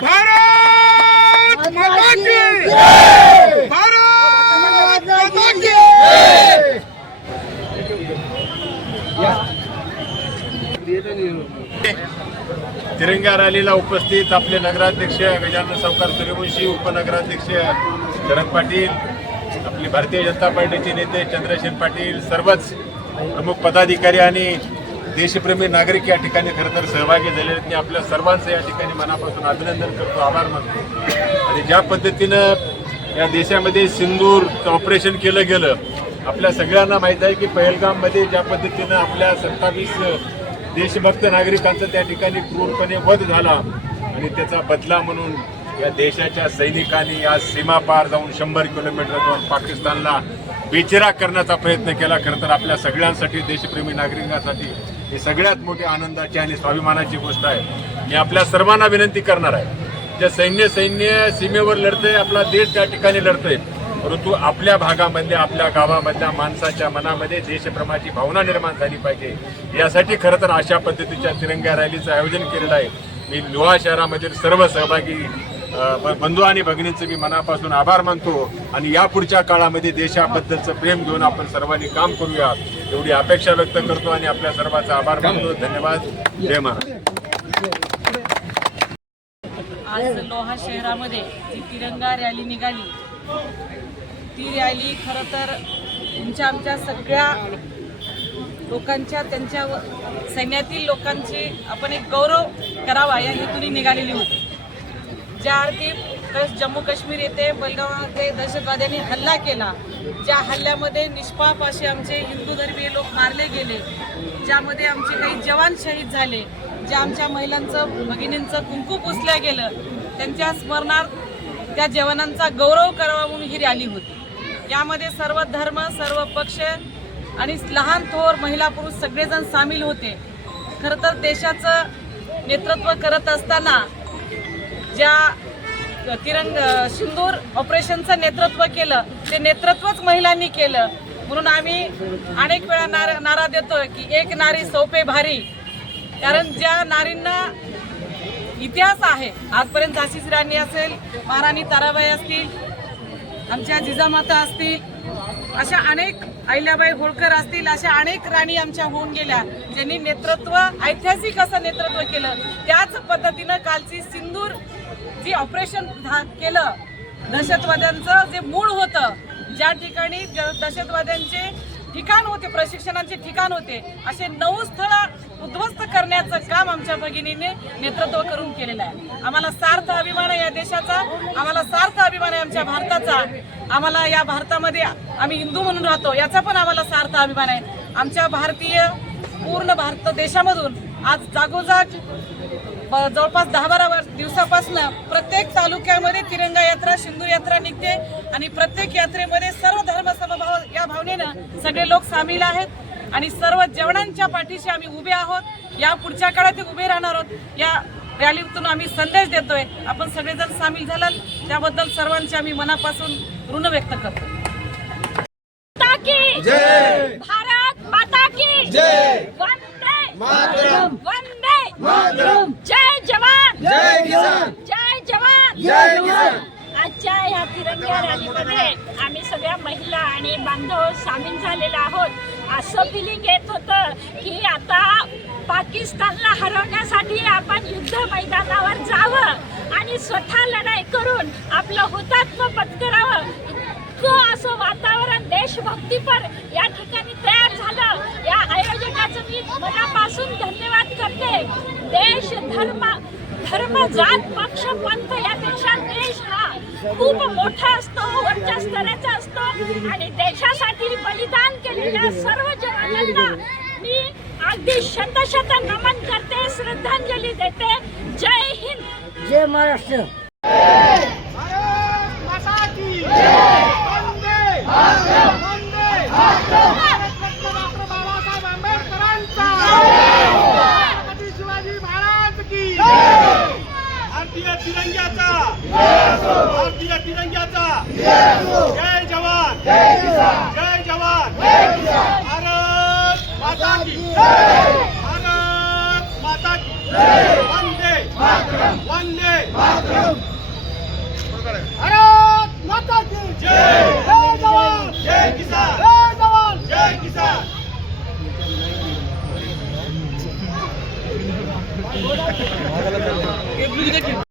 भारत माता की भारत माता की तिरंगा रॅलीला उपस्थित आपले नगराध्यक्ष गजानन सावकार सूर्यवंशी उपनगराध्यक्ष शरद पाटील आपली भारतीय जनता पार्टीचे नेते चंद्रशेन पाटील सर्वच प्रमुख पदाधिकारी आणि देशप्रेमी नागरिक या ठिकाणी खरं तर सहभागी झाले आहेत. मी आपल्या सर्वांचं या ठिकाणी मनापासून अभिनंदन करतो आभार मानतो. आणि ज्या पद्धतीनं या देशामध्ये सिंदूरचं ऑपरेशन केलं गेलं आपल्या सगळ्यांना माहीत आहे की पहलगाममध्ये ज्या पद्धतीनं आपल्या सत्तावीस देशभक्त नागरिकांचा त्या ठिकाणी क्रूरपणे वध झाला आणि त्याचा बदला म्हणून या देशाच्या सैनिकांनी आज सीमा पार जाऊन शंभर किलोमीटर जाऊन पाकिस्तानला बेचिरा करण्याचा प्रयत्न केला. खरं तर आपल्या सगळ्यांसाठी देशप्रेमी नागरिकांसाठी ही सगळ्यात मोठी आनंदाची आणि स्वाभिमानाची गोष्ट आहे. मी आपल्या सर्वांना विनंती करणार आहे जे सैन्य सैन्य सीमेवर लढतंय आपला देश त्या ठिकाणी लढतोय. परंतु आपल्या भागामधल्या आपल्या गावामधल्या माणसाच्या मनामध्ये देशप्रेमाची भावना निर्माण झाली पाहिजे. यासाठी खरं तर अशा पद्धतीच्या तिरंगा रॅलीचं आयोजन केलेलं आहे. मी लोहा शहरामधील सर्व सहभागी बंधू आणि भगिनींचे मी मनापासून आभार मानतो आणि या पुढच्या काळामध्ये देशाबद्दलचं प्रेम घेऊन आपण सर्वांनी काम करूया एवढी अपेक्षा व्यक्त करतो आणि आपल्या सर्वांचा आभार मानतो. धन्यवाद. जय महाराज. आज लोहा शहरामध्ये जी तिरंगा रॅली निघाली ती रॅली खरं तर तुमच्या आमच्या सगळ्या लोकांच्या त्यांच्या सैन्यातील लोकांची आपण एक गौरव करावा या हेतूने निघालेली होती. ज्या अर्थी जम्मू काश्मीर येथे बलगावमध्ये दहशतवाद्यांनी हल्ला केला. ज्या हल्ल्यामध्ये निष्पाप असे आमचे हिंदू धर्मीय लोक मारले गेले. ज्यामध्ये आमचे काही जवान शहीद झाले. ज्या आमच्या महिलांचं भगिनींचं कुंकू पुसल्या गेलं. त्यांच्या स्मरणार्थ त्या जवानांचा गौरव करावा म्हणून ही रॅली होती. यामध्ये सर्व धर्म सर्व पक्ष आणि लहान थोर महिला पुरुष सगळेजण सामील होते. खरं तर देशाचं नेतृत्व करत असताना ज्या तिरंग सिंदूर ऑपरेशनचं नेतृत्व केलं ते नेतृत्वच महिलांनी केलं. म्हणून आम्ही अनेक वेळा नारा नारा देतोय की एक नारी सोपे भारी. कारण ज्या नारींना इतिहास आहे आजपर्यंत झाशीची राणी असेल महाराणी ताराबाई असतील आमच्या जिजामाता असतील अशा अनेक अहिल्याबाई होळकर असतील अशा अनेक राणी आमच्या होऊन गेल्या ज्यांनी नेतृत्व ऐतिहासिक असं नेतृत्व केलं. त्याच पद्धतीनं कालची सिंदूर जी ऑपरेशन केलं दहशतवाद्यांचं जे मूळ होतं ज्या ठिकाणी दहशतवाद्यांचे ठिकाण होते प्रशिक्षणाचे ठिकाण होते. असे नऊ स्थळ उद्ध्वस्त करण्याचं काम आमच्या भगिनीने नेतृत्व करून केलेलं आहे. आम्हाला सार्थ अभिमान आहे या देशाचा. आम्हाला सार्थ अभिमान आहे आमच्या भारताचा. आम्हाला या भारतामध्ये आम्ही हिंदू म्हणून राहतो याचा पण आम्हाला सार्थ अभिमान आहे. आमच्या भारतीय पूर्ण भारत देशामधून आज जागोजाग जवळपास दहा बारा वर्ष दिवसापासून प्रत्येक तालुक्यामध्ये तिरंगा यात्रा सिंधू यात्रा निघते आणि प्रत्येक यात्रेमध्ये सर्व धर्म समभाव या भावनेनं सगळे लोक सामील आहेत आणि सर्व जेवणांच्या पाठीशी आम्ही उभे आहोत. या पुढच्या काळात उभे राहणार आहोत. या रॅलीतून आम्ही संदेश देतोय. आपण सगळेजण सामील झालात. त्याबद्दल सर्वांचे आम्ही मनापासून ऋण व्यक्त करतो माता की जय भारत माता की जय वंदे मातरम वंदे मातरम जय जवान जय किसान जय जवान! जय किसान आजच्या ह्या तिरंगा रॅलीमध्ये आम्ही सगळ्या महिला आणि बांधव सामील झालेलो आहोत. असं फिलिंग येत होतं की आता पाकिस्तानला हरवण्यासाठी आपण युद्ध मैदानावर जावं आणि स्वतः लढाई करून आपलं हुतात्म पत्करावं. इतकं असं वातावरण देशभक्तीपर या ठिकाणी तयार झालं. या आयोजकाचं मी मनापासून धन्यवाद करते. देश धर्म धर्म जात पक्ष पंथ यापेक्षा देश हा खूप मोठा असतो वरच्या स्तराचा असतो. आणि देशासाठी बलिदान केलेल्या सर्व जवानांना मी अगदी शतशत नमन करते श्रद्धांजली देते. जय हिंद. जय महाराष्ट्र. तिरंग्याचा. भारतीय तिरंग्याचा. जय जवान. जय जवान. भारत माता भारत माता की. वंदे. वंदे. भारत माता की. जय जय जवान. जय किसान. जय जवान. जय किसान. Thank you.